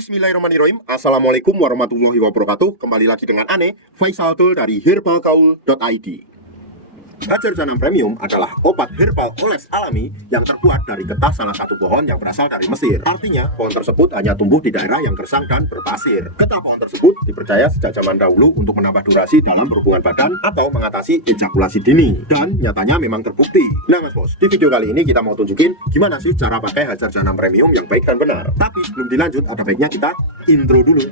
Bismillahirrahmanirrahim. Assalamualaikum warahmatullahi wabarakatuh. Kembali lagi dengan Ane, Faisal Dul dari herbalgaul.id. Hajar Janam Premium adalah obat herbal oles alami yang terbuat dari getah salah satu pohon yang berasal dari Mesir. Artinya, pohon tersebut hanya tumbuh di daerah yang gersang dan berpasir. Getah pohon tersebut dipercaya sejak zaman dahulu untuk menambah durasi dalam berhubungan badan atau mengatasi ejakulasi dini. Dan nyatanya memang terbukti. Nah Mas Bos, di video kali ini kita mau tunjukin gimana sih cara pakai Hajar Janam Premium yang baik dan benar. Tapi sebelum dilanjut, ada baiknya kita intro dulu.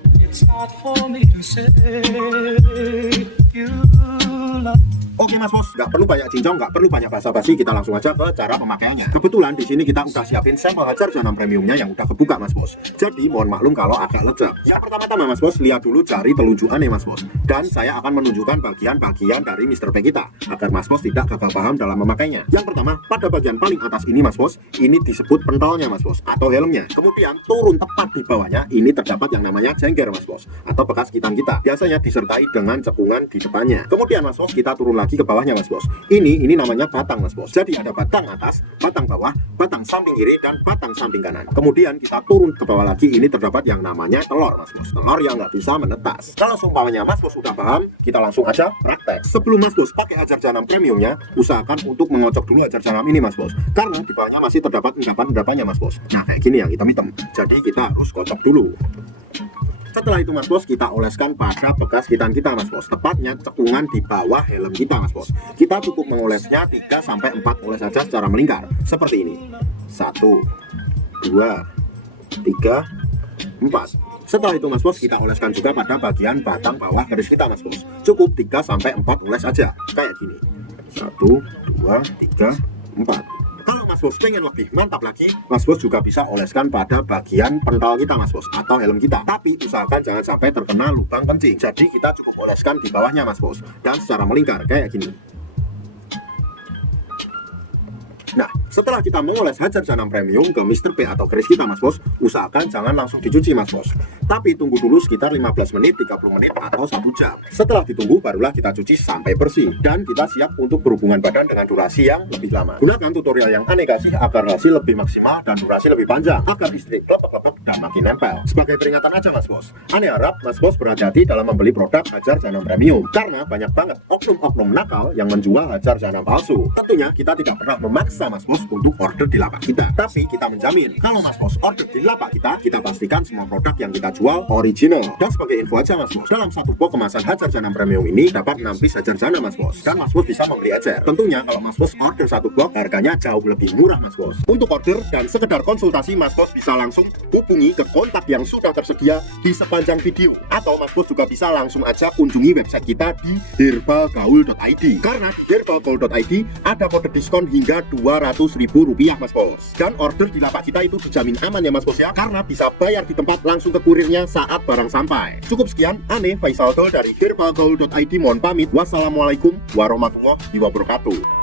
Oke Mas Bos, nggak perlu banyak cincong, nggak perlu banyak basa-basi, kita langsung aja ke cara pemakaiannya. Kebetulan di sini kita udah siapin sampel Hajar Janam Premiumnya yang udah kebuka Mas Bos. Jadi mohon maklum kalau agak lecek. Yang pertama-tama Mas Bos, lihat dulu jari telunjukannya Mas Bos. Dan saya akan menunjukkan bagian-bagian dari Mr. P kita agar Mas Bos tidak gagal paham dalam memakainya. Yang pertama, pada bagian paling atas ini Mas Bos, ini disebut pentolnya Mas Bos atau helmnya. Kemudian turun tepat di bawahnya, ini terdapat yang namanya jengger Mas Bos atau bekas gitan kita. Biasanya disertai dengan cekungan di depannya. Kemudian Mas Bos, kita turun lagi ke bawahnya Mas Bos. Ini namanya batang Mas Bos. Jadi ada batang atas, batang bawah, batang samping kiri dan batang samping kanan. Kemudian kita turun ke bawah lagi, ini terdapat yang namanya telur Mas Bos. Telur yang nggak bisa menetas. Kalau seumpamanya Mas Bos sudah paham, kita langsung aja praktek. Sebelum Mas Bos pakai Hajar Janam Premiumnya, usahakan untuk mengocok dulu Hajar Janam ini Mas Bos. Karena di bawahnya masih terdapat endapan-endapannya Mas Bos. Nah kayak gini yang hitam-hitam. Jadi kita harus kocok dulu. Setelah itu Mas Bos, kita oleskan pada bekas gitan kita Mas Bos. Tepatnya cekungan di bawah helm kita Mas Bos. Kita cukup mengolesnya 3-4 oles saja secara melingkar. Seperti ini. 1, 2, 3, 4. Setelah itu Mas Bos, kita oleskan juga pada bagian batang bawah garis kita Mas Bos. Cukup 3-4 oles saja. Kayak gini. 1, 2, 3, 4. Kalau Mas Bos pengen lebih mantap lagi, Mas Bos juga bisa oleskan pada bagian pentol kita Mas Bos atau helm kita. Tapi usahakan jangan sampai terkena lubang kencing. Jadi kita cukup oleskan di bawahnya Mas Bos dan secara melingkar kayak gini. Nah, setelah kita mengoles Hajar Janam Premium ke Mr. P atau keris kita Mas Bos, usahakan jangan langsung dicuci Mas Bos. Tapi tunggu dulu sekitar 15 menit, 30 menit, atau 1 jam. Setelah ditunggu, barulah kita cuci sampai bersih. Dan kita siap untuk berhubungan badan dengan durasi yang lebih lama. Gunakan tutorial yang Ane kasih agar hasil lebih maksimal dan durasi lebih panjang. Agar istri klepek-klepek dan makin nempel. Sebagai peringatan aja Mas Bos, Ane harap Mas Bos berhati-hati dalam membeli produk Hajar Janam Premium. Karena banyak banget oknum-oknum nakal yang menjual Hajar Janam palsu. Tentunya kita tidak pernah memaksa Mas Bos untuk order di lapak kita. Tapi kita menjamin kalau Mas Bos order di lapak kita pastikan semua produk yang kita jual original. Dan sebagai info aja Mas Bos, dalam satu box kemasan Hajar Janam Premium ini dapat 6 piece Hajar Janam Mas Bos. Dan Mas Bos bisa membeli ecer. Tentunya kalau Mas Bos order satu box harganya jauh lebih murah Mas Bos. Untuk order dan sekedar konsultasi Mas Bos bisa langsung hubungi ke kontak yang sudah tersedia di sepanjang video. Atau Mas Bos juga bisa langsung aja kunjungi website kita di herbalgaul.id. Karena di herbalgaul.id ada kode diskon hingga Rp200.000 Mas Bos. Dan order di lapak kita itu dijamin aman ya Mas Bos ya, karena bisa bayar di tempat langsung ke kurirnya saat barang sampai. Cukup sekian, Ane Faisal Dul dari herbalgaul.id mohon pamit. Wassalamualaikum warahmatullahi wabarakatuh.